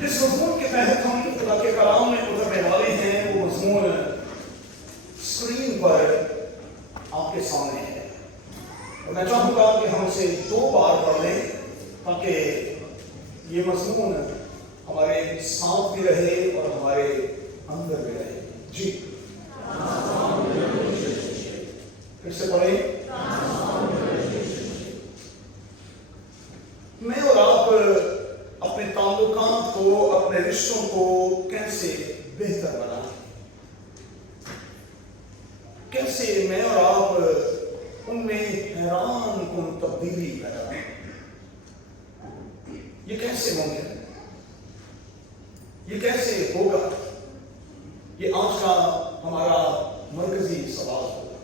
جس مضمون کے تحت ہم خدا کے کلام میں اترنے والے ہیں وہ مضمون اسکرین پر آپ کے سامنے ہے، اور میں چاہوں گا کہ ہم اسے 2 بار پڑھ لیں تاکہ یہ مضمون ہمارے ساتھ بھی رہے اور ہمارے اندر بھی رہے۔ جی پھر سے پڑھیں۔ میں اور آپ اپنے تعلقات کو، اپنے رشتوں کو کیسے بہتر بنائیں، کیسے میں اور آپ ان میں حیران کن تبدیلی پیدا کریں، یہ کیسے ممکن ہے، یہ کیسے ہوگا؟ یہ آج کا ہمارا مرکزی سوال ہوگا،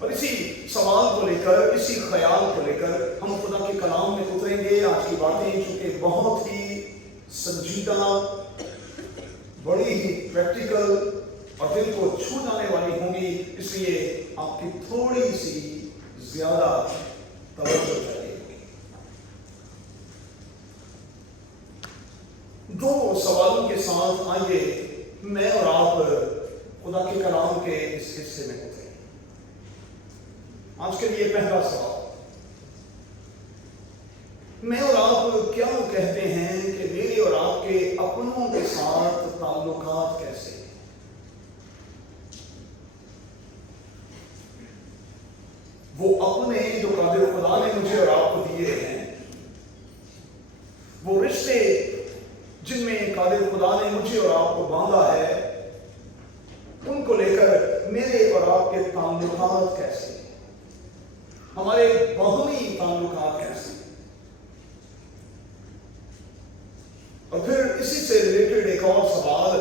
اور اسی سوال کو لے کر، اسی خیال کو لے کر ہم خدا کے کلام میں اتریں گے۔ آج کی باتیں چونکہ بہت ہی سنجیدہ، بڑی ہی پریکٹیکل اور دل کو چھو جانے والی ہوں گی، اس لیے آپ کی تھوڑی سی زیادہ توجہ چاہیے ہوگی۔ 2 سوالوں کے ساتھ آئیے میں اور آپ خدا کے کلام کے اس حصے میں اتریں۔ آج کے لیے پہلا سوال، میں اور آپ کیا کہتے ہیں کہ میرے اور آپ کے اپنوں کے ساتھ تعلقات کیسے ہیں؟ وہ اپنے جو قادر خدا نے مجھے اور آپ کو دیے ہیں، وہ رشتے جن میں قادر خدا نے مجھے اور آپ کو باندھا ہے، ان کو لے کر میرے اور آپ کے تعلقات کیسے ہیں؟ ہمارے باہمی تعلقات کیسے ہیں؟ اور پھر اسی سے ریلیٹڈ ایک اور سوال،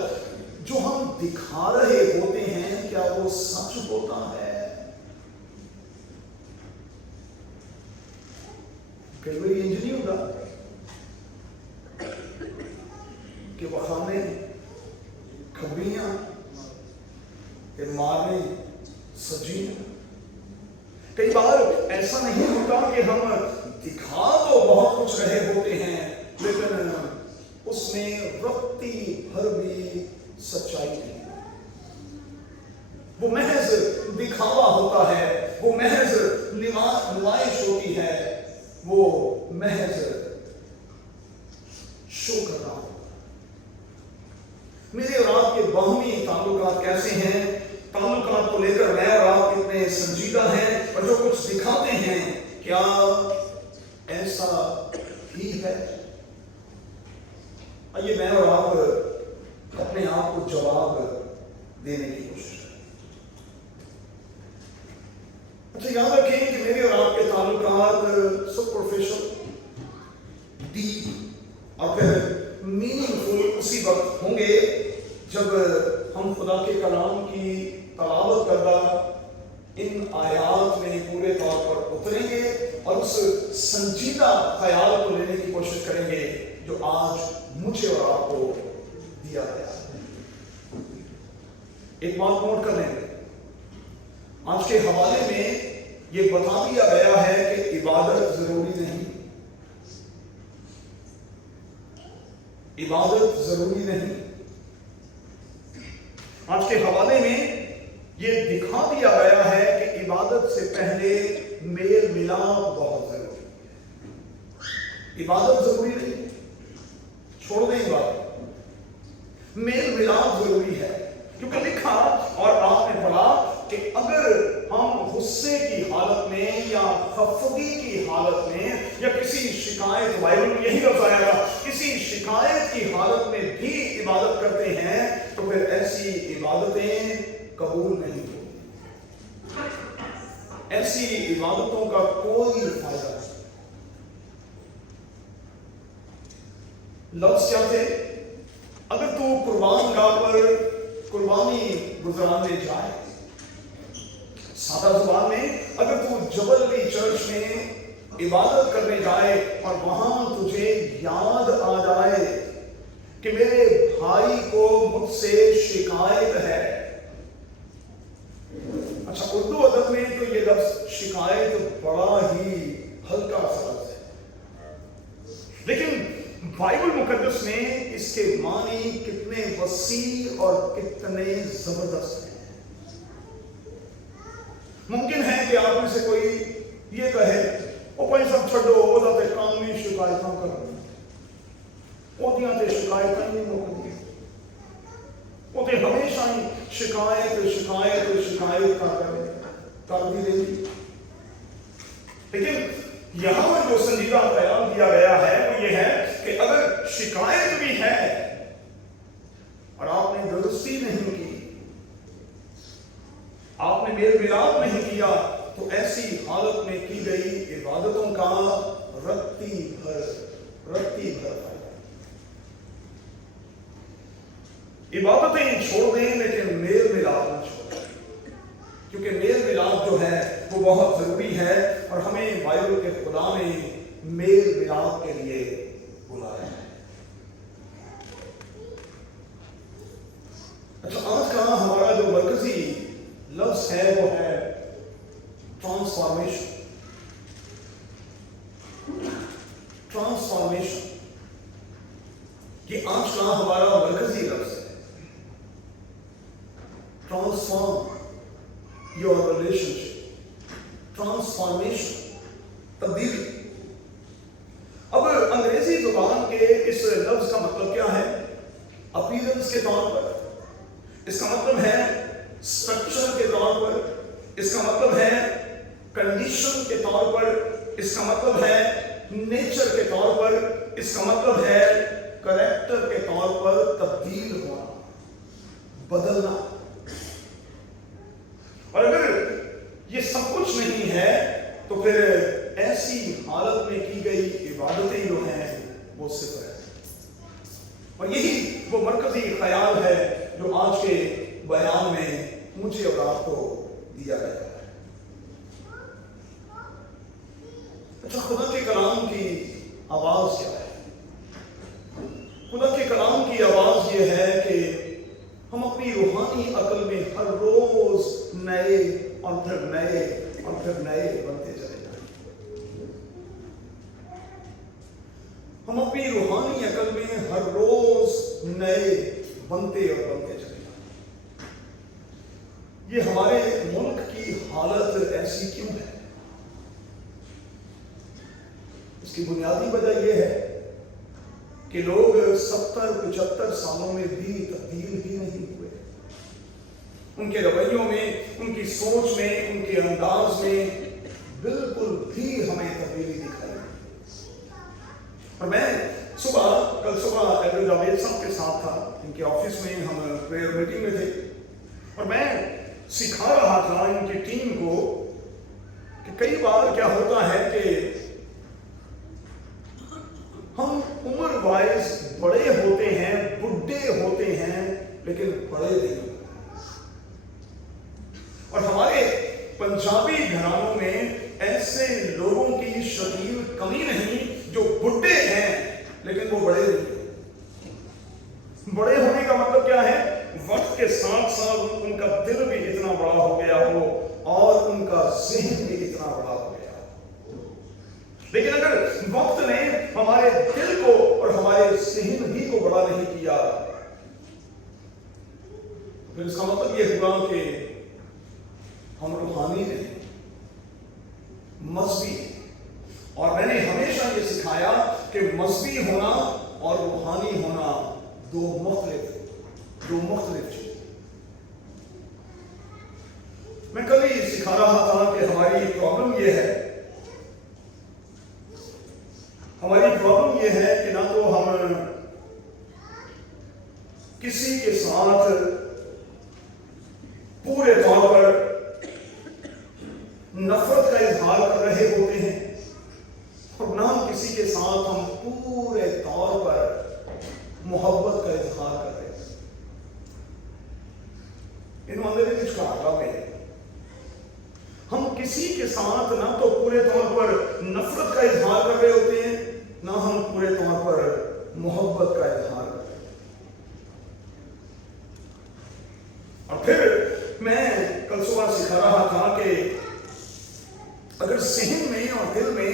جو ہم دکھا رہے ہوتے ہیں کیا وہ سچ ہوتا ہے؟ کئی بار انج نہیں ہوتا کہ بخانے، کھبیاں، مارنے، سجیاں، کئی بار ایسا نہیں ہوتا کہ ہم دکھا تو بہت کچھ رہے ہوتے ہیں لیکن اس میں رتی بھر بھی سچائی نہیں، وہ محض دکھاوا ہوتا ہے، وہ محض نمائش ہوتی ہے، وہ محض شو کر رہا ہوتا ہے۔ میرے اور آپ کے باہمی تعلقات کیسے ہیں؟ تعلقات کو لے کر میں اور آپ کتنے سنجیدہ ہیں، اور جو کچھ دکھاتے ہیں کیا ایسا ہی ہے؟ آئیے میں اور آپ اپنے آپ کو جواب دینے کی کوشش کریں۔ اچھا یاد رکھیں کہ میرے اور آپ کے تعلقات سپرفیشل، ڈیپ اور پھر میننگ فل اسی وقت ہوں گے جب ہم خدا کے کلام کی تلاوت کردہ ان آیات میں پورے طور پر اتریں گے اور اس سنجیدہ خیال کو لینے کی کوشش کریں گے جو آج مجھے اور آپ کو دیا گیا ہے۔ ایک بات نوٹ کر لیں، آج کے حوالے میں یہ بتا دیا گیا ہے کہ عبادت ضروری نہیں، عبادت ضروری نہیں۔ آج کے حوالے میں یہ دکھا دیا گیا ہے کہ عبادت سے پہلے میل ملاپ بہت ضروری ہے۔ عبادت ضروری نہیں، چھوڑ دیں بات، میل ملاپ ضروری ہے، کیونکہ لکھا اور آپ نے پڑھا کہ اگر ہم غصے کی حالت میں یا خفگی کی حالت میں یا کسی شکایت، بائبل میں یہی لفظ آیا تھا، کسی شکایت کی حالت میں بھی عبادت کرتے ہیں تو پھر ایسی عبادتیں قبول نہیں ہوتی، ایسی عبادتوں کا کوئی فائدہ نہیں۔ لفظ کیا تھے؟ اگر تو قربان گاہ پر قربانی گزارنے جائے، سادہ زبان میں اگر تو جبلی چرچ میں عبادت کرنے جائے اور وہاں تجھے یاد آ جائے کہ میرے بھائی کو مجھ سے شکایت ہے، اچھا اردو ادب میں تو یہ لفظ شکایت بڑا ہی ہلکا سا لفظ ہے، لیکن بائبل مقدس مقدس میں اس کے معنی کتنے وسیع اور کتنے زبردست ہیں۔ ممکن ہے کہ آپ میں سے کوئی یہ کہے وہ بھائی سب چھڈو، وہ تے قانونی شکایتاں کرو، وہ تے شکایتاں نہیں مکدی، وہ تے ہمیشہ ہی شکایت شکایت شکایت کرتی رہی۔ لیکن یہاں پر جو سنجیدہ بیان دیا گیا ہے وہ یہ ہے کہ اگر شکایت بھی ہے اور آپ نے درستی نہیں کی، آپ نے میل ملاپ نہیں کیا، تو ایسی حالت میں کی گئی عبادتوں کا رتی بھر فائدہ۔ عبادتیں چھوڑ دیں لیکن میل ملاپ نہ چھوڑیں، کیونکہ میل ملاپ جو ہے وہ بہت ضروری ہے، اور ہمیں بائبل کے خدا نے میل ملاپ کے لیے بلایا ہے۔ اچھا، آج کا ہمارا جو مرکزی لفظ ہے وہ ہے ٹرانسفارمیشن۔ یہ آج کا ہمارا مرکزی لفظ ہے۔ ٹرانسفارم یور ریلیشنشپ، ٹرانسفارمیشن، تبدیلی۔ اب انگریزی زبان کے اس لفظ کا مطلب کیا ہے؟ اپیرنس کے طور پر، اس کا مطلب ہے اسٹرکچر کے طور پر، اس کا مطلب ہے کنڈیشن کے طور پر، اس کا مطلب ہے نیچر کے طور پر، اس کا مطلب ہے کریکٹر کے طور پر تبدیل ہونا، بدلنا۔ اور اگر یہ سب کچھ نہیں ہے تو پھر ایسی حالت میں کی گئی عبادتیں جو ہیں وہ صفر ہے۔ اور یہی وہ مرکزی خیال ہے جو آج کے بیان میں مجھے اور آپ کو دیا گیا ہے۔ اچھا، خدا کے کلام کی آواز کیا ہے؟ خدا کے کلام کی آواز یہ ہے کہ ہم اپنی روحانی عقل میں ہر روز نئے اور پھر نئے اور پھر نئے بنتے چلے جائیں۔ ہم اپنی روحانی عقل میں ہر روز نئے بنتے اور بنتے چلے جائیں۔ یہ ہمارے ملک کی حالت ایسی کیوں ہے؟ اس کی بنیادی وجہ یہ ہے کہ لوگ 70-75 سالوں میں بھی تبدیل ہی نہیں ہوئے۔ ان کے رویوں میں، ان کی سوچ میں، ان کے انداز میں بالکل بھی ہمیں تبدیلی دکھائی۔ اور میں کل صبح ایڈر جاوید صاحب کے ساتھ تھا، ان کے آفس میں، ہم پریئر میٹنگ میں تھے، اور میں سکھا رہا تھا ان کی ٹیم کو کہ کئی بار کیا ہوتا ہے کہ ہم عمر وائز بڑے ہوتے ہیں، بڈھے ہوتے ہیں، لیکن بڑے نہیں ہوتے۔ اور ہمارے پنجابی گھرانوں میں ایسے لوگوں کی شدید کمی نہیں جو بڈھے ہیں لیکن وہ بڑے نہیں۔ بڑے ہونے کا مطلب کیا ہے؟ وقت کے ساتھ ساتھ ان کا دل بھی اتنا بڑا ہو گیا ہو اور ان کا ذہن بھی اتنا بڑا ہو گیا ہو۔ لیکن اگر وقت نے ہمارے دل کو اور ہمارے ذہن ہی کو بڑا نہیں کیا، پھر اس کا مطلب یہ ہوا کہ ہم روحانی نہیں، مذہبی ہیں۔ اور میں نے ہمیشہ یہ سکھایا کہ مذہبی ہونا اور روحانی ہونا دو مختلف چیزیں۔ میں کل ہی سکھا رہا تھا کہ ہماری پرابلم یہ ہے کہ نہ تو ہم کسی کے ساتھ پورے طور پر نفرت کا اظہار کر رہے ہوتے ہیں، اور نہ کسی کے ساتھ ہم پورے طور پر محبت کا اظہار کر رہے ہیں۔ ہم کسی کے ساتھ نہ تو پورے طور پر نفرت کا اظہار کر رہے ہوتے ہیں، نہ ہم پورے طور پر محبت کا اظہار کر رہے ہیں۔ اور پھر میں کل صبح سکھا رہا تھا کہ اگر ذہن میں اور دل میں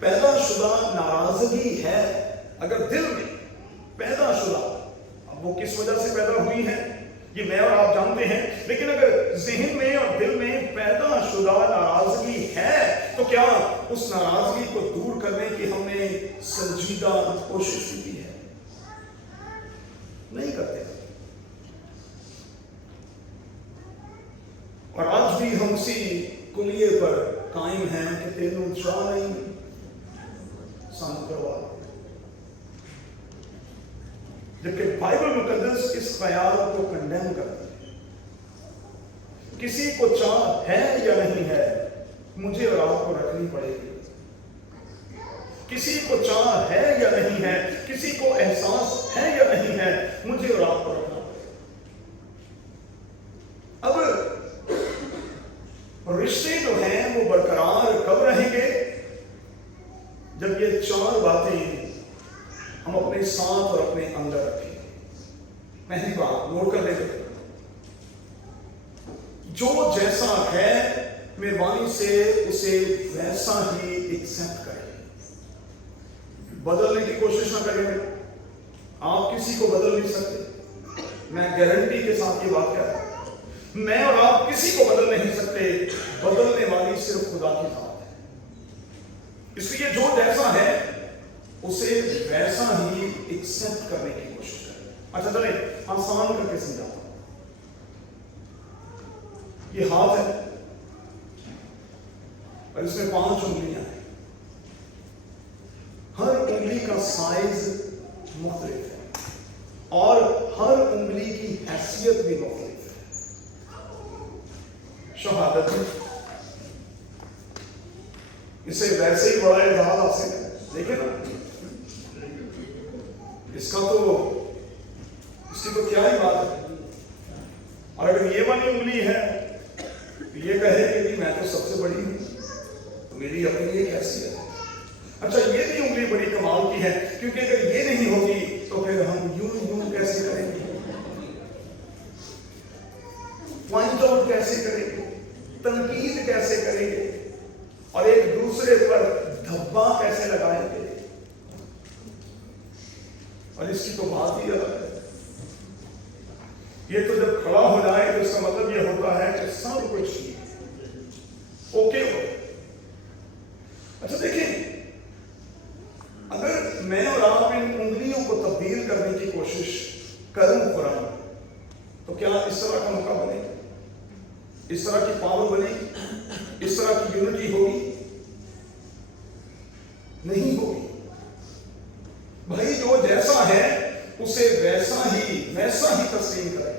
پیدا شدہ ناراضگی ہے، अगर दिल में पैदा शुदा, अब वो किस वजह से पैदा हुई है ये मैं और आप जानते हैं, लेकिन अगर ज़हन में और दिल में पैदा शुदा नाराजगी है तो क्या उस नाराजगी को दूर करने की हमने संजीदा कोशिश की है? नहीं करते। और आज भी हम उसी कुलिये पर कायम हैं कि तेनू चाह नहीं सानू करवा, जबकि बाइबल मुकद्दस इस ख्याल को कंडेम करती है। किसी को चाह है या नहीं है, मुझे और आपको रखनी पड़ेगी। किसी को चाह है या नहीं है, किसी को एहसास है या नहीं है, मुझे और आपको रखना पड़ेगा। अब रिश्ते जो हैं वो बरकरार कब रहेंगे? जब ये चार बातें हम अपने साथ और अपने अंदर रखें। पहली बात नोट कर लेते, जो जैसा है मेहरबानी से उसे वैसा ही एक्सेप्ट करें, बदलने की कोशिश ना करें। आप किसी को बदल नहीं सकते, मैं गारंटी के साथ ये बात कह रहा हूं। मैं और आप किसी को बदल नहीं सकते, बदलने वाली सिर्फ खुदा की जात है। इसलिए जो जैसा है उसे वैसा ही एक्सेप्ट करने की कोशिश करें। अच्छा चले आसान करके समझाता हूं। ये हाथ है और इसमें 5 उंगलियां हैं। हर उंगली का साइज मुख्तलिफ है और हर उंगली की हैसियत भी मुख्तलिफ है। शहादत इसे वैसे ही बड़ा एजाज हासिल है, देखे ना इसका तो इसकी तो क्या ही बात है। और अगर ये वाली उंगली है तो ये कहे कि मैं तो सबसे बड़ी हूं, तो मेरी अपनी ये कैसी है। अच्छा ये भी उंगली बड़ी कमाल की है, क्योंकि अगर ये नहीं होगी तो फिर हम यूं कैसे करेंगे, पॉइंट आउट कैसे करेंगे, तनकीद कैसे करेंगे और एक दूसरे पर धब्बा कैसे लगाएंगे। और इसकी तो बात ही अलग है। ये तो जब खड़ा हो जाए तो इसका मतलब ये होता है कि सब कुछ ओके हो। अच्छा देखिए, अगर मैं और आप इन उंगलियों को तब्दील करने की कोशिश करूं कुरान, तो क्या इस तरह का मौका बनेगा, इस तरह की पावर बनेगी, इस तरह की यूनिटी होगी? नहीं होगी। भाई जो जैसा है उसे वैसा ही तस्लीम करें,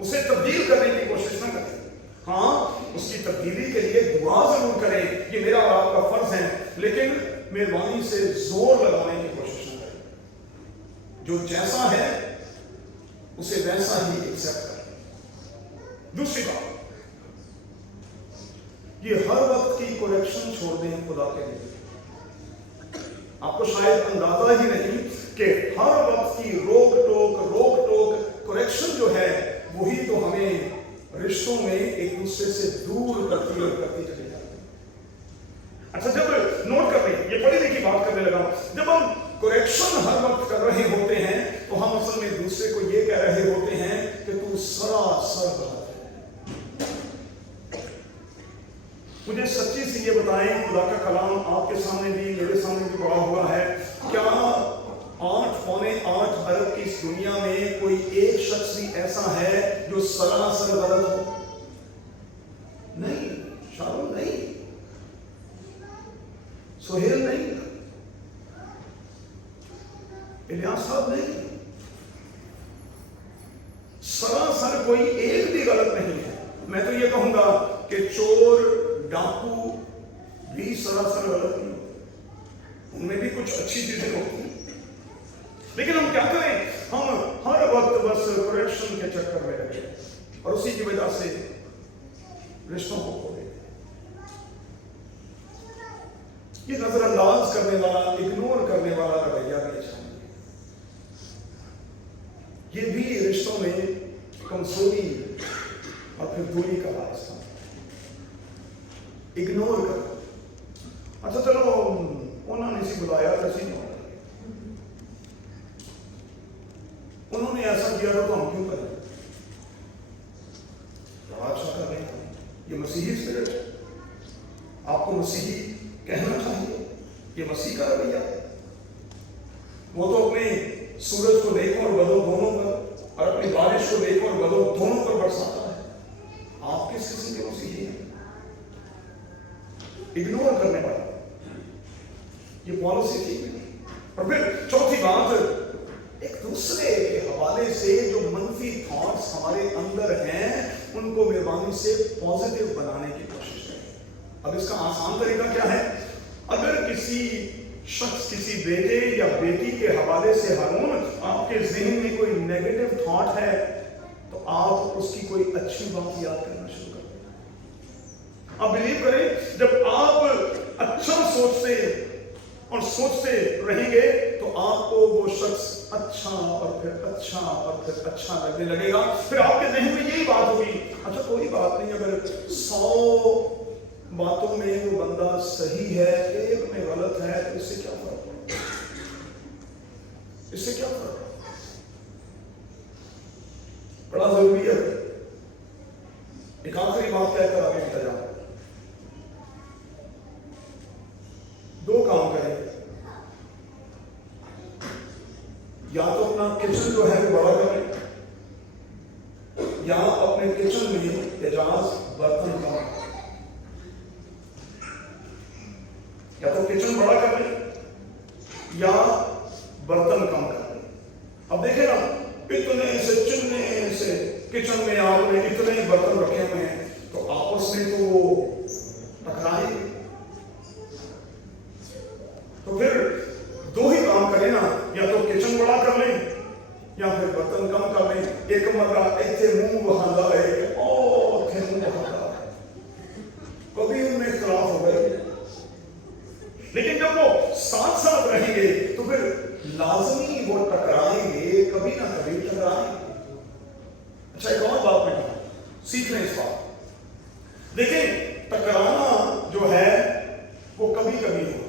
उसे तब्दील करने की कोशिश ना करें। हाँ, उसकी तब्दीली के लिए दुआ जरूर करें, ये मेरा और आपका फर्ज है, लेकिन मेहरबानी से जोर लगाने की कोशिश ना करें। जो जैसा है उसे वैसा ही एक्सेप्ट करें। दूसरी बात, ये हर वक्त की करेक्शन छोड़ दें खुदा के लिए। आपको शायद अंदाजा ही नहीं कि हर वक्त की रोक टोक करेक्शन जो है वही तो हमें रिश्तों में एक दूसरे से दूर करती चली जाती है। अच्छा जब नोट कर लें, ये पढ़ने की बात करने लगा, जब हम करेक्शन हर वक्त कर रहे होते हैं तो हम असल में दूसरे को ये कह रहे होते हैं कि तू सरासर गलत है। मुझे सच्ची से ये बताएं, खुदा का कलाम आपके सामने भी मेरे सामने भी पड़ा हुआ है, क्या 8.8 अरब की इस दुनिया में कोई एक शख्स भी ऐसा है जो सरासर गलत हो? नहीं, शाहरुख नहीं, सोहेल नहीं, इलियास साहब नहीं, सरासर कोई एक भी गलत नहीं है। मैं तो ये कहूंगा कि चोर डाकू भी सरासर गलत नहीं होते, उनमें भी कुछ अच्छी चीजें होती हैं। लेकिन हम क्या करें, हम हर वक्त बस करेक्शन के चक्कर में लगे और उसी की वजह से रिश्तों को खो देते। ये नजरअंदाज करने वाला, इग्नोर करने वाला रवैया भी अच्छा नहीं है। ये भी रिश्तों में कमजोरी और फिर दूरी का बायस था। इग्नोर कर, अच्छा चलो उन्होंने इसी बुलाया तो इसी नहीं, उन्होंने ऐसा किया तो हम क्यों करें? बड़ा अच्छा कर रहे हैं, ये मसीही स्पिरिट है। आपको मसीही कहना चाहिए, ये मसीह का रवैया। वो तो अपने सूरज को देखो और बदो दोनों पर, और अपनी बारिश को देखो और बदो दोनों पर बरसाता है। आप किस किस्म के मसीही हैं? इग्नोर करने वाला, ये पॉलिसी ठीक नहीं। और फिर चौथी बात, एक दूसरे के हवाले से जो मनफी थॉट्स हमारे अंदर हैं उनको मेहरबानी से पॉजिटिव बनाने की कोशिश करें। अब इसका आसान तरीका क्या है? अगर किसी शख्स, किसी बेटे या बेटी के हवाले से हारून आपके ज़हन में कोई नेगेटिव थॉट है तो आप उसकी कोई अच्छी बात याद करना शुरू कर दें। आप बिलीव करें, जब आप अच्छा सोचते रहेंगे तो आपको वो शख्स अच्छा और फिर अच्छा और फिर अच्छा लगने लगेगा। फिर आपके ज़हन में यही बात होगी, अच्छा कोई बात नहीं, अगर 100 बातों में वो बंदा सही है, एक में गलत है, तो इससे क्या फर्क पड़ता? इससे क्या फर्क? बड़ा जरूरी है। एक आखिरी बात कहकर आगे बढ़ता जाऊं। 2 काम करें, या तो अपना किचन जो है वो बड़ा करें, या अपने किचन में एजाज बर्तन कम, या तो किचन बड़ा कर लें या बर्तन कम कर लें। अब देखें ना, इतने से चिन्ने से किचन में आपने इतने बर्तन रखे हुए हैं तो आपस में तो वो टकराएंगे। तो फिर 2 ही काम करें ना, या तो किचन बड़ा कर लें या फिर बर्तन कम कर लें। एक मर्रा इतने मुंह बहाना है और थे मुंह बहाना, कभी उनमें इख्तलाफ हो गए, लेकिन जब वो साथ साथ रहेंगे तो फिर लाजमी वो टकराएंगे, कभी ना कभी टकराएंगे। अच्छा, एक और बात मैं सीख लें इस बात। देखें, टकराना जो है वो कभी कभी होगा,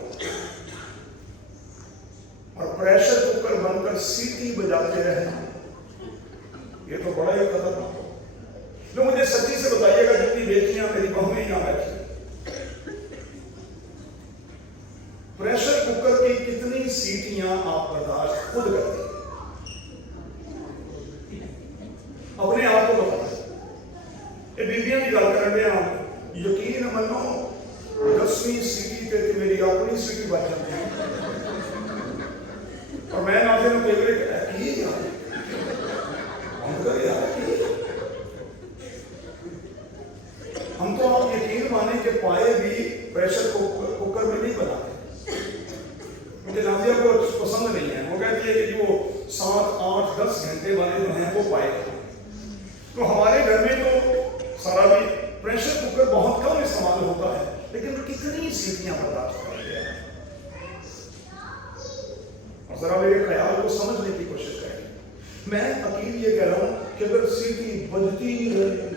और प्रेशर कुकर बनकर सीटी बजाते रहना ये तो बड़ा ही खतरनाक हो। तो मुझे सच्ची से बताइएगा, जितनी बेटियां मेरी बहुएं यहां बैठी, प्रेशर कुकर की कितनी सीटियां आप बर्दाश्त खुद करते हैं? अपने आप को बताओ। ये बीबियां की गल कर रहे हैं, यकीन मनो 10वीं सीटी पे तो मेरी अपनी सीटी बच जाती है, और मैं नाज़िर हूं कई बार हम तो आप यकीन माने कि पाए भी प्रेशर कुकर में नहीं बनाते, क्योंकि नाज़िया को पसंद नहीं है। वो कहती है कि जो 7, 8, 10 घंटे वाले जो हैं वो पाए। तो हमारे घर में तो सारा भी प्रेशर कुकर बहुत कम इस्तेमाल होता है, लेकिन कितनी सीटियां बर्दाश्त करते हैं। और जरा मेरे ख्याल को समझने की कोशिश करें। मैं अकील ये कह रहा हूं कि अगर सीटी बजती रहे,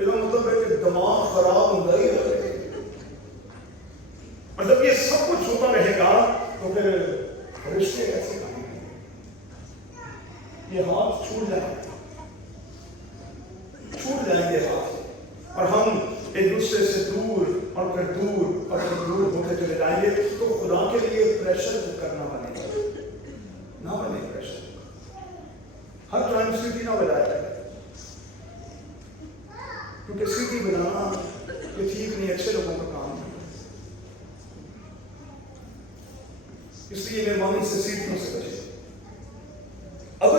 इसका मतलब है कि दिमाग खराब होता ही रहे। और जब ये सब कुछ होता रहेगा तो फिर रिश्ते कैसे बनेंगे? ये हाथ छूट जाएंगे हाथ, और हम एक दूसरे से दूर और फिर दूर और फिर दूर होते चले जाएंगे। तो खुदा के लिए प्रेशर कुकर ना बने प्रेशर, हर टाइम सीटी ना बजाया, क्योंकि सीटी बजाना ये ठीक नहीं, अच्छे लोगों का काम है। इसलिए मेहरबानी से सीटियों से बचे। अब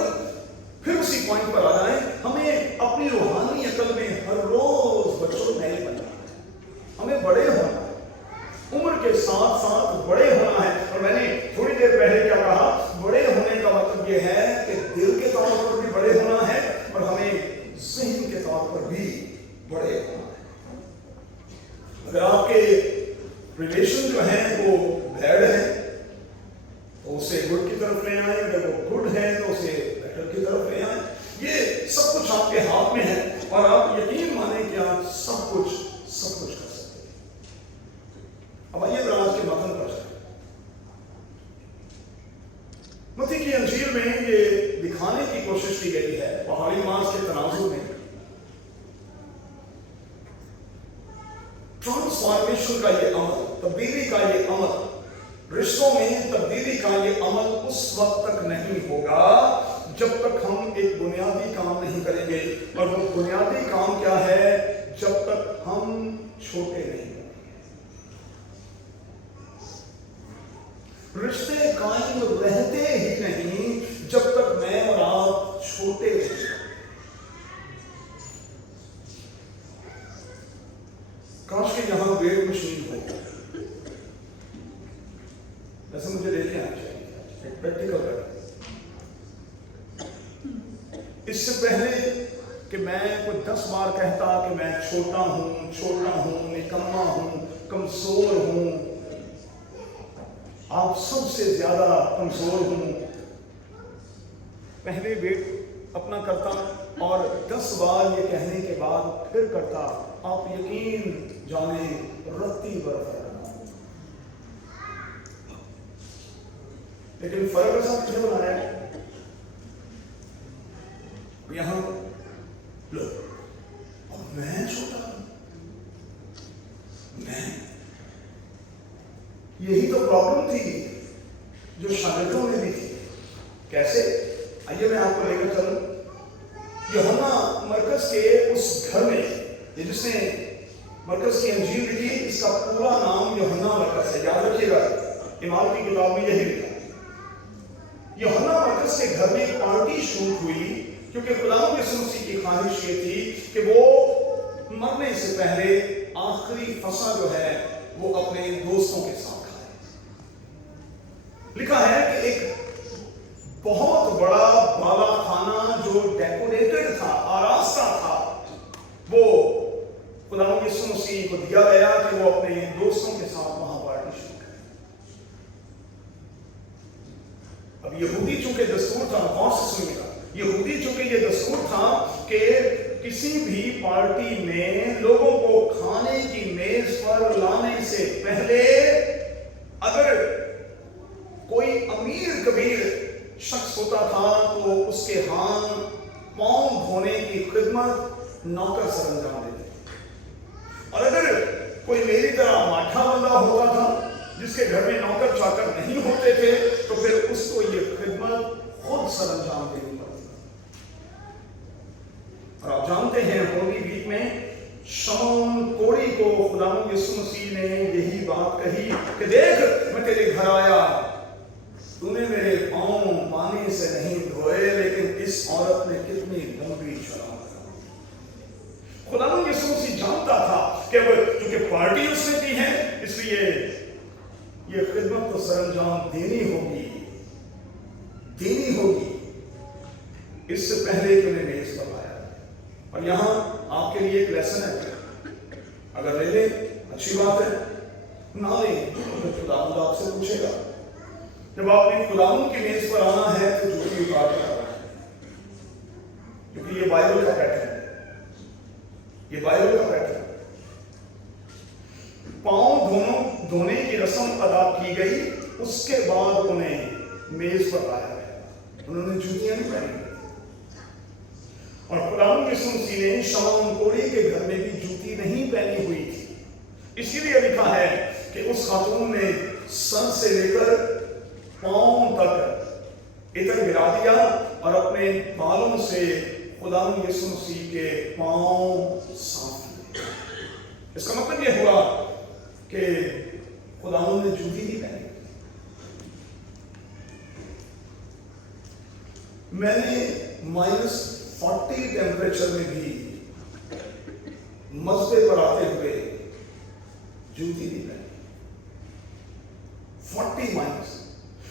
फिर उसी पॉइंट पर आ जाए, हमें अपनी रूहानी अकल में हर रोज बच्चों नहीं बनना, हमें बड़े होना है, उम्र के साथ साथ बड़े होना है। और मैंने थोड़ी देर पहले क्या कहा, बड़े होने का मतलब यह है कि दिल के तौर पर भी बड़े होना है और हमें ज़हन के तौर पर भी बड़े होना है। अगर आपके रिलेशन जो है वो बैड है तो उसे गुड की तरफ ले आए, अगर वो गुड है तो उसे बेटर की तरफ ले आए। ये सब कुछ आपके हाथ में है और आप यकीन माने कि आप सब कुछ कर सकते हैं। अब आइए आज के मतन पर जाए। मत्ती की अंजील में ये दिखाने की कोशिश की गई है पहाड़ी मांस के तनाजुर में ट्रांसफॉर्मेशन का ये अमल, तब्दीली का ये अमल, रिश्तों में तब्दीली का ये अमल उस वक्त तक नहीं होगा जब तक हम एक बुनियादी काम नहीं करेंगे। और वो बुनियादी काम क्या है? जब तक हम छोटे नहीं होंगे। रिश्ते कायम रहते ही नहीं जब तक मैं और आप छोटे नहीं। काश के यहां वेट मशीन हो, वैसे मुझे लेके आना चाहिए एक प्रैक्टिकल कर। इससे पहले कि मैं कोई 10 बार कहता कि मैं छोटा हूं, निकम्मा हूं, कमजोर हूं, आप सबसे ज्यादा कमजोर हूं, पहले वेट अपना करता और 10 बार ये कहने के बाद फिर करता, आप यकीन जाने रत्ती बरफ। लेकिन फर्क ऐसा मुझे बनाया है यहां लो, और मैं छोटा हूं, मैं, यही तो प्रॉब्लम थी जो शागिर्दों में भी थी। कैसे? आइए मैं आपको लेकर चलूं यूहन्ना मरकस के उस घर में, ये जिसने मरकस की अंजील लिखी, इसका पूरा नाम यूहन्ना मरकस है, याद रखिएगा, इमाम की किताब में यही लिखा। यूहन्ना मरकस के घर में पार्टी शूट हुई क्योंकि खुदावंद यीशु मसीह की ख्वाहिश ये थी कि वो मरने से पहले आखिरी फसा जो है वो अपने दोस्तों के साथ खाए। लिखा है कि एक बहुत बड़ा बाला खाना जो डेकोरेटेड था, आरास्ता था, वो खुदावंद यीशु मसीह को दिया गया कि वो अपने दोस्तों के साथ वहां पार्टी शूट करे। अब यहूदी चूंकि दस्तूर था, गौर से सुनिएगा, यहूदी चूंकि ये दस्तूर था कि किसी भी पार्टी में लोगों को खाने की मेज पर लाने से पहले अगर कोई अमीर कबीर शख्स होता था तो उसके हाथ पांव धोने की खिदमत नौकर सरंजाम देते। और अगर कोई मेरी तरह माठा बंदा होता था जिसके घर में नौकर चाकर नहीं होते थे तो फिर उसको ये खिदमत खुद सरंजाम देनी पड़ती। और आप जानते हैं होली वीक में शमौन कोढ़ी को खुदावंद यीशु मसीह ने यही बात कही कि देख मैं तेरे घर आया, तूने मेरे पांव पानी से नहीं धोए, लेकिन इस औरत ने कितनी लंबी छलांग। खुदावंद यीशु मसीह जानता था कि अब चूंकि पार्टी उसने की है इसलिए ये खिदमत तो सरंजाम देनी होगी। इससे पहले कि उन्हें मेज पर लाया। और यहां आपके लिए एक लेसन है, अगर ले ले अच्छी बात है, ना ले तो खुदावंद आपसे पूछेगा। जब आपने खुदावंद की मेज पर आना है तो जूती उतार कर आना है, क्योंकि ये बाइबल का पैटर्न है, ये बाइबल का पैटर्न। पांव धोने की रस्म अदा की गई, उसके बाद उन्हें मेज पर लाया गया। उन्होंने जूतियां नहीं पहनी। और खुदावंद यीशु मसीह ने शमौन कोढ़ी के घर में भी जूती नहीं पहनी हुई थी। इसीलिए लिखा है कि उस खातून ने सर से लेकर पांव तक इत्र गिरा दिया और अपने बालों से खुदावंद यीशु मसीह के पांव साफ किए। इसका मतलब यह हुआ कि खुदावंद ने जूती नहीं पहनी। मैंने -40 टेम्परेचर में भी मस्जिद पर आते हुए जूती नहीं पहनी। 40 माइनस।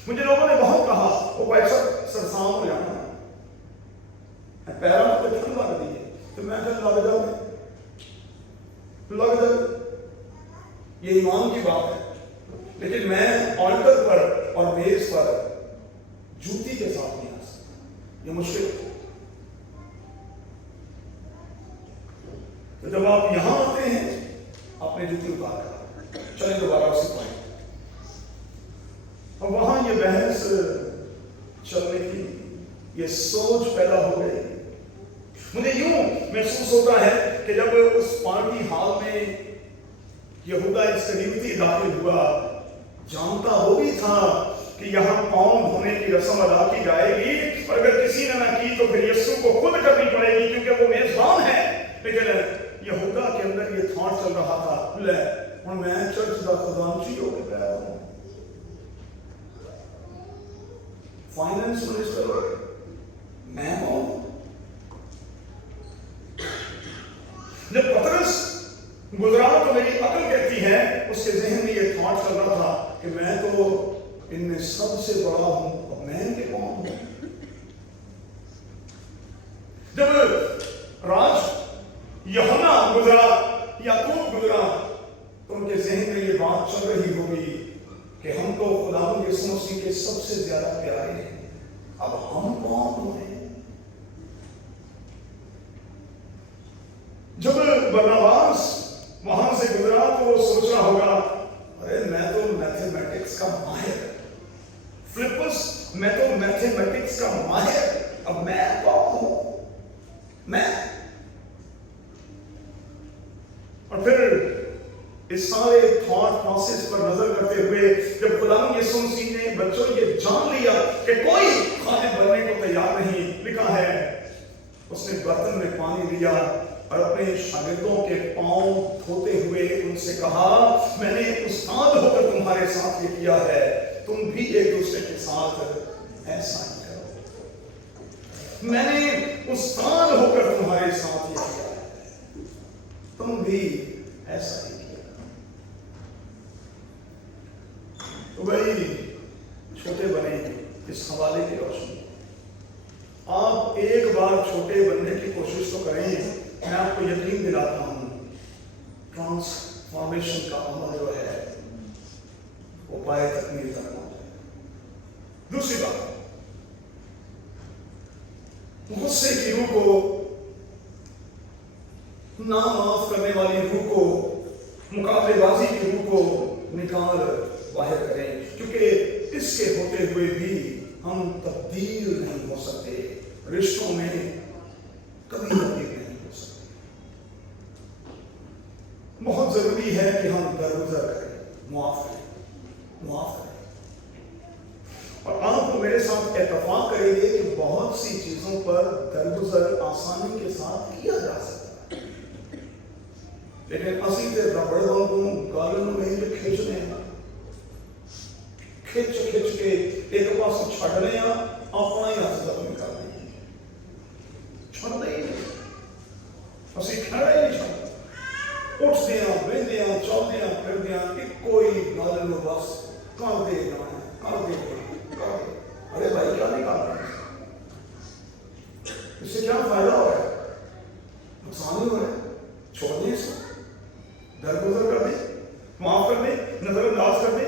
मुझे लोगों ने बहुत कहा वो भाई साहब सरसाम हो जाना पैरों में तो ठंड लग रही है, तो मैं कहा लग जाओ। ये ईमान की बात है, लेकिन मैं ऑल्टर पर और मेज पर जूती के साथ नहीं आ सकता, ये मुश्किल है। तो जब आप यहां आते हैं अपने जूती उतार कर चले दोबारा उसी पॉइंट। और वहां ये बहस चलने की ये सोच पैदा हो गई। मुझे यूं महसूस होता है कि जब उस पार्टी हॉल में यहूदा इस्करियोती दाखिल हुआ, जानता वो भी था कि यहाँ पाँव धोने की रस्म अदा की जाएगी, और अगर किसी ने ना की तो फिर यीशु को खुद करनी पड़ेगी क्योंकि वो मेजबान है। लेकिन यहूदा के अंदर ये थॉट चल रहा था, ले और मैं चर्च का खजांची होकर गया हूँ, फाइनेंस मिनिस्टर मैं हूं। जब पतरस गुजरा तो मेरी अकल कहती है उसके जहन में ये थॉट चल रहा था कि मैं तो इनमें सबसे बड़ा हूं, अब मैं इनके कौन हूं। जब राज यूहन्ना गुजरा, याकूब गुजरा, तो उनके जहन में ये बात चल रही होगी कि हम तो खुदावंद यीशु मसीह के सबसे ज्यादा प्यारे हैं, अब हम कौन हैं। जब बरनबास वहां से गुजरा तो वो सोच रहा होगा, अरे मैं तो मैथमेटिक्स का माहिर, फिलिपस मैं तो मैथमेटिक्स का माहिर, अब मैं कौन हूं मैं। और फिर इस सारे थॉट प्रोसेस पर नजर करते हुए जब खुदावंद यीशु मसीह ने बच्चों ये जान लिया कि कोई खाने बनने को तैयार नहीं, लिखा है उसने बर्तन में पानी लिया और अपने शागिर्दों के पांव धोते हुए उनसे कहा, मैंने उस्ताद होकर तुम्हारे साथ ये किया है, तुम भी एक दूसरे के साथ ऐसा ही करो। मैंने उस्ताद होकर तुम्हारे साथ ये किया है, तुम भी ऐसा ही। तो भाई छोटे बने इस हवाले की रोशनी, आप एक बार छोटे बनने की कोशिश तो करें, मैं आपको यकीन दिलाता हूं ट्रांसफॉर्मेशन का अमल जो है वो पाए तकमील तक पहुंचे। दूसरी बात, गुस्से की रूह को, ना माफ करने वाली रूह को, मुकाबलेबाजी की रूह को निकाल बाहर करें, क्योंकि इसके होते हुए भी हम तब्दील नहीं हो सकते, रिश्तों में कभी तब्दील नहीं हो सकते। बहुत जरूरी है कि हम दरगुजर करें, मुआफ करें, मुआफ करें। और आप मेरे साथ इत्तेफाक करेंगे कि बहुत सी चीजों पर दरगुजर आसानी के साथ किया जा सकता है, लेकिन असी ते रबड़ को गालन में जो खींचने हैं, खिंच खिंच के एक पास छड़ने अपना ही हाथ जख्मी कर देंगे, छड़ते ही नहीं, असी खड़ा ही नहीं छड़ते, उठते हैं, बहते हैं, चलते हैं, फिरते हैं कि कोई गल नो बस कर दे कर दे कर दे। अरे भाई क्या नहीं कर रहे, इससे क्या फायदा हो रहा है, नुकसान ही हो रहा है। छोड़ने से दरगुजर कर दे, माफ कर दे, नजरअंदाज कर दे,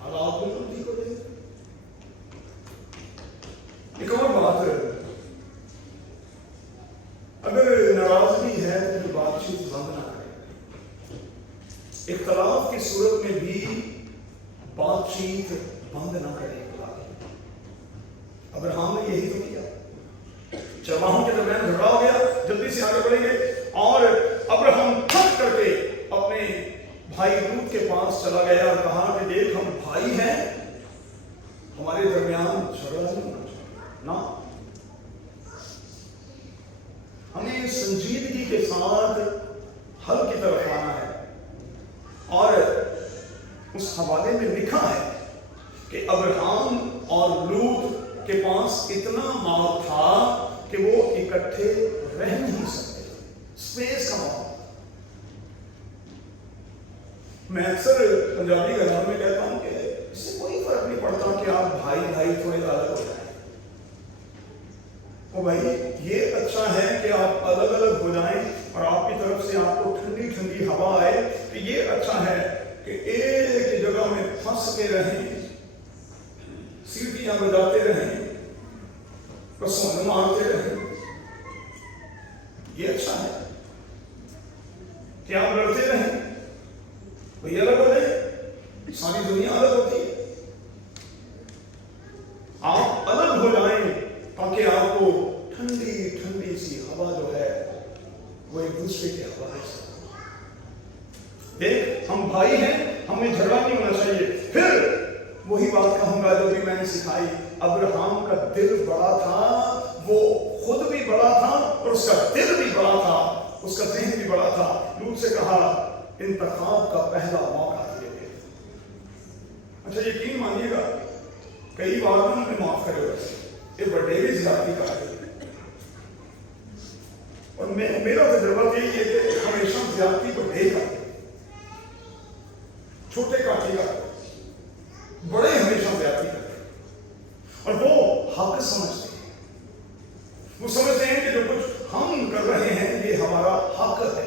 हालात बिल्कुल ठीक हो जाए। एक और बात है, अगर नाराजगी है तो बातचीत बंद ना करें। इख्तलाफ की सूरत में भी बातचीत बंद ना करें। अब्राहम ने यही तो किया, चरवाहों के दरमियान झगड़ा हो गया, जल्दी से आगे बढ़ेंगे और अब्राहम थक करके अपने भाई लूत के पास चला गया और कहा कि देख हम भाई हैं, हमारे दरमियान झगड़ा नहीं होना चाहिए ना, हमें संजीदगी के साथ हल की तरफ आना है। और उस हवाले में लिखा है कि अब्राहम और लूत के पास इतना माल था कि वो इकट्ठे रह नहीं सकते, स्पेस का माल। मैं अक्सर पंजाबी घरानों में कहता हूं कि इससे कोई फर्क नहीं पड़ता कि आप भाई भाई थोड़े अलग हो जाए, तो भाई ये अच्छा है कि आप अलग अलग हो जाएं और आपकी तरफ से आपको ठंडी ठंडी हवा आए, कि ये अच्छा है कि एक ही जगह में फंस के रहें, सीटियां बजाते रहें, पसंद मारते रहें, ये अच्छा है कि आप लड़ते रहें, कोई अलग हो जाए, सारी दुनिया अलग होती है। वही बात कहूंगा जो भी मैंने सिखाई। अब्राहम का दिल बड़ा था, वो खुद भी बड़ा था और उसका दिल भी बड़ा था, उसका ज़हन भी बड़ा था। लूत से कहा इंतखाब का पहला मौका दे दे। अच्छा यकीन मानिएगा कई बार ना हमें माफ करे वैसे ये बड़े ज्यादती का है, और मेरा तजुर्बा यही है कि हमेशा ज्यादती बड़े का, छोटे काठी का, बड़े हमेशा ज्यादती करते और वो हक समझते हैं। वो समझते हैं कि जो कुछ हम कर रहे हैं ये हमारा हक है।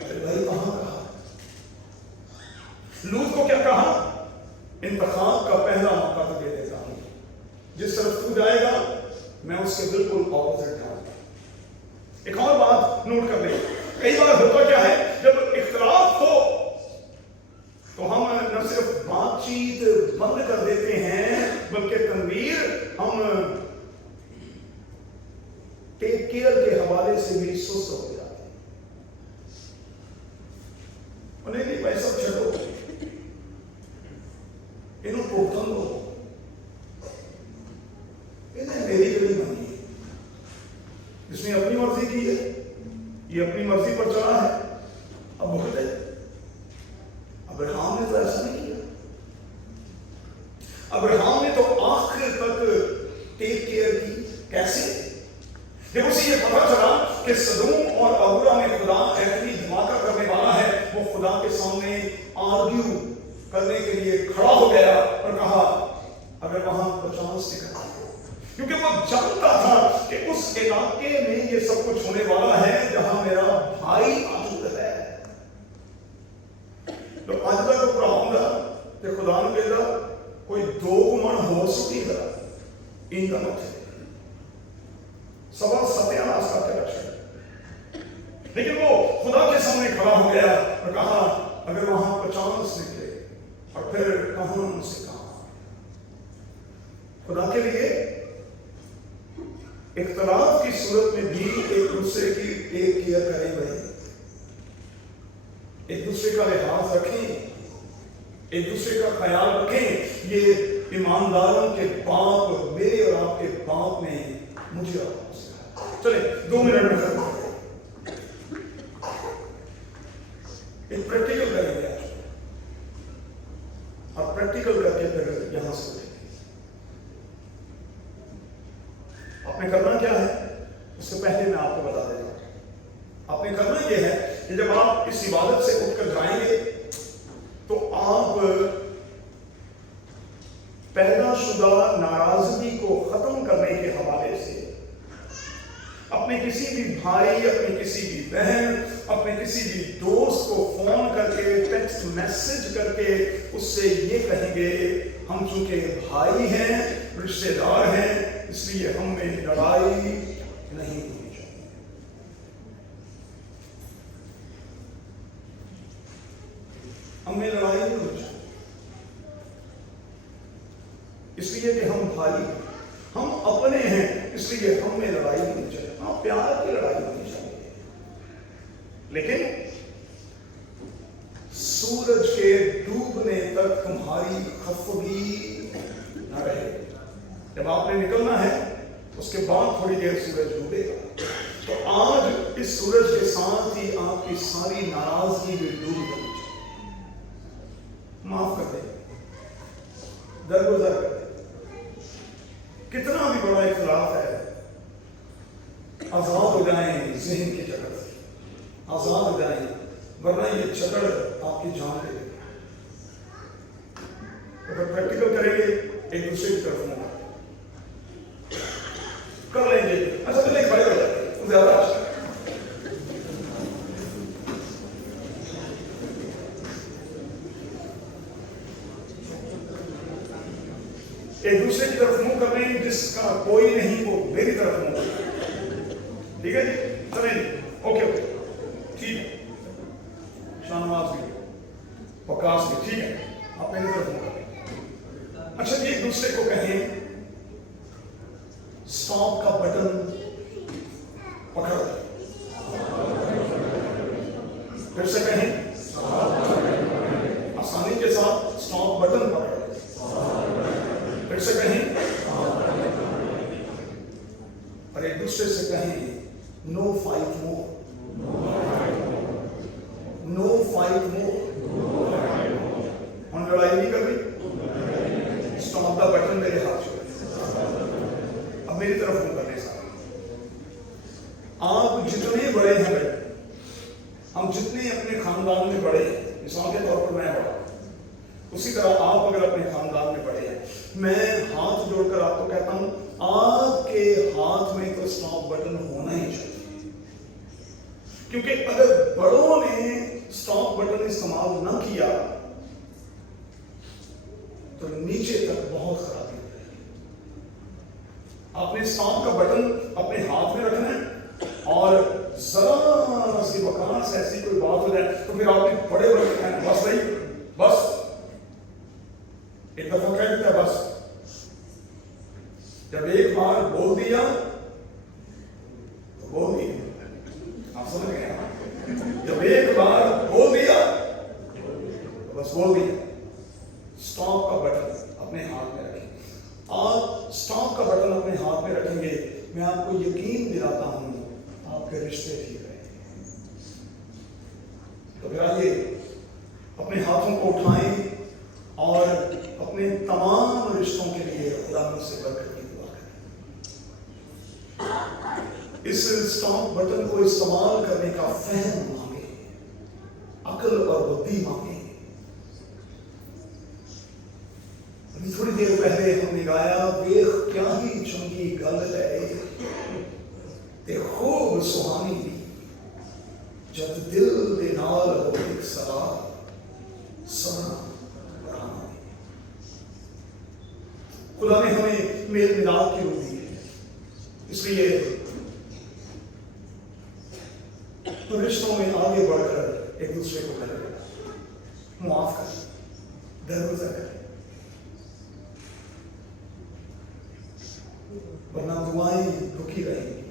भाई कहां कहा? लूत को क्या कहा? इंतखाब का पहला मौका तो दे देता हूं, जिस तरफ तू जाएगा मैं उसके बिल्कुल ऑपोजिट जाऊंगा। एक और बात नोट कर ले, कई बार होता क्या है जब इख्तिलाफ हो तो हम न सिर्फ बातचीत बंद कर देते हैं बल्कि तनवीर हम टेक केयर के हवाले से भी सुस्त हो जाते हैं। उन्हें नहीं पैसा छो इन्हों टोकन दो, इन्हें मेरी गली बनी है, इसने अपनी मर्जी की है, ये अपनी मर्जी पर चला है, अब भुगत है। अब्राहम ने तो ऐसा नहीं किया। अब्राहम ने तो आखिर तक टेक केयर की। कैसे? जब उसे ये पता चला कि सदोम और अबूरा में खुदा इतनी धमाका करने वाला है, वो खुदा के सामने आर्ग्यू करने के लिए खड़ा हो गया और कहा अगर वहां 50 निकलता, क्योंकि वो जानता था कि उस इलाके में ये सब कुछ होने वाला है जहां मेरा भाई मौजूद है। तो आज तक पढ़ाऊंगा कि खुदा ने कहता कोई 2 गुमन हो सुटी है इन दोनों थे सवाल सत्यानाश करके रखे, लेकिन वो खुदा के सामने खड़ा हो गया और कहा अगर वहां 50 निकले और फिर कहां से कहां। खुदा के लिए इख्तिलाफ की सूरत में भी एक दूसरे की टेक केयर करें भाई, एक दूसरे का लिहाज रखें, एक दूसरे का ख्याल रखें। ये ईमानदारों के बाप, मेरे और आपके बाप ने मुझे आपको सिखाया। चले 2 मिनट में खत्म एक प्रैक्टिकल करेंगे और प्रैक्टिकल करके फिर यहां से उठेंगे। आपने करना क्या है उससे पहले मैं आपको बता देता हूं। आपने करना यह है कि जब आप इस इबादत से उठकर जाएंगे तो आप पैदाशुदा नाराजगी को खत्म करने के हवाले से अपने किसी भी भाई, अपने किसी भी बहन, अपने किसी भी दोस्त को फोन करके, टेक्स्ट मैसेज करके उससे ये कहेंगे हम चूंकि भाई हैं, रिश्तेदार हैं, इसलिए हमें लड़ाई नहीं होनी चाहिए। हमें लड़ाई नहीं होनी चाहिए इसलिए कि हम भाई, हम अपने हैं, इसलिए हमें लड़ाई होनी चाहिए। हाँ, प्यार की लड़ाई होनी चाहिए, लेकिन सूरज के डूबने तक तुम्हारी खफगी न रहे। जब आपने निकलना है उसके बाद थोड़ी देर सूरज डूबेगा, तो आज इस सूरज के साथ ही आपकी सारी नाराजगी भी डूब जानी चाहिए। माफ कर दे, दरगुजर कर दे। कितना भी बड़ा इख्तिलाफ है, आजाद हो जाएं ज़हन की जगह से, आजाद हो जाएं, वरना ये चक्कर आपकी जान ले लेगी। अगर प्रैक्टिकल करेंगे एक दूसरे की तरफ मुंह कर लेंगे। अच्छा तो नहीं खड़े हो जाते ज्यादा अच्छा। एक दूसरे की तरफ मुंह करने जिसका कोई नहीं वो मेरी तरफ मुंह, ठीक है जी? चलें जी, ओके ओके, ठीक है। शाहनवाज भी, वकास भी, ठीक है, आप मेरी तरफ मुंह करें। अच्छा जी, एक दूसरे को कहें स्टॉप का बटन पकड़, फिर से कहें आसानी के साथ स्टॉप बटन पकड़। से कहें और एक दूसरे से कहें नो फाइट मोर, नो फाइट मोर। हम लड़ाई नहीं कर रही। स्टॉप द बटन मेरे हाथ में, अब मेरी तरफ फोन करने सारे। आप जितने बड़े हैं, हम जितने अपने खानदान में बड़े हैं, मिसाल के तौर पर मैं बड़ा, उसी तरह आप अगर अपने खानदान में बड़े हैं, मैं हाथ जोड़कर आपको कहता हूं, आपके हाथ में तो स्टॉप बटन होना ही चाहिए। क्योंकि अगर बड़ों ने स्टॉप बटन इस्तेमाल न किया तो नीचे तक बहुत खराबी हो जाएगी। आपने स्टॉप का बटन अपने हाथ में रखना है और जरा सी वकास ऐसी कोई बात हो जाए तो फिर आपने बड़े बड़े कहना बस नहीं, बस एक दफा कह देता है बस। जब एक बार बोल दिया तो बोल दिया, आप समझ गए। जब एक बार बोल दिया तो बस बोल दिया। स्टॉप का बटन अपने हाथ में रखें। आप स्टॉप का बटन अपने हाथ में रखेंगे, मैं आपको यकीन दिलाता हूं आपके रिश्ते ठीक रहेंगे। तो फिर आइए अपने हाथों को उठाएं और अपने तमाम रिश्तों के लिए खुदा से बरकत की दुआ करें। इस स्टॉप बटन को इस्तेमाल करने का फहम मांगे, अकल और बुद्धि मांगे। अभी थोड़ी देर पहले हमने गाया, वेख क्या ही चंगी गल है ते खूब सुहानी जब दिल दे नाल हो एक सलाह सुना। खुदा ने हमें मेल मिलाप की रूह दी है, इसलिए तो रिश्तों में आगे बढ़कर एक दूसरे को करें, माफ करें, दरगुजर करें, वरना दुआएं रुकी रहेंगी,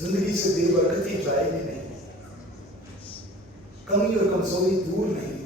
जिंदगी से बेबरकती जाएगी नहीं, कमी और कमजोरी दूर नहीं।